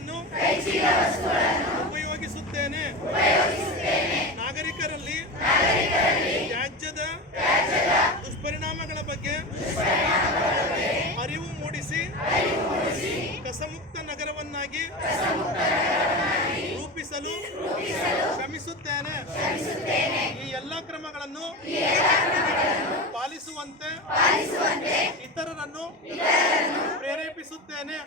ವಸ್ತುಗಳನ್ನು ಉಪಯೋಗಿಸುತ್ತೇನೆ. ನಾಗರಿಕರಲ್ಲಿ ತ್ಯಾಜ್ಯದ ದುಷ್ಪರಿಣಾಮಗಳ ಬಗ್ಗೆ ಅರಿವು ಮೂಡಿಸಿ ಕಸಮುಕ್ತ ನಗರವನ್ನಾಗಿ ರೂಪಿಸಲು ಶ್ರಮಿಸುತ್ತೇನೆ. ಈ ಎಲ್ಲ ಕ್ರಮಗಳನ್ನು ಪಾಲಿಸುವಂತೆ ಇತರರನ್ನು ಪ್ರೇರೇಪಿಸುತ್ತೇನೆ.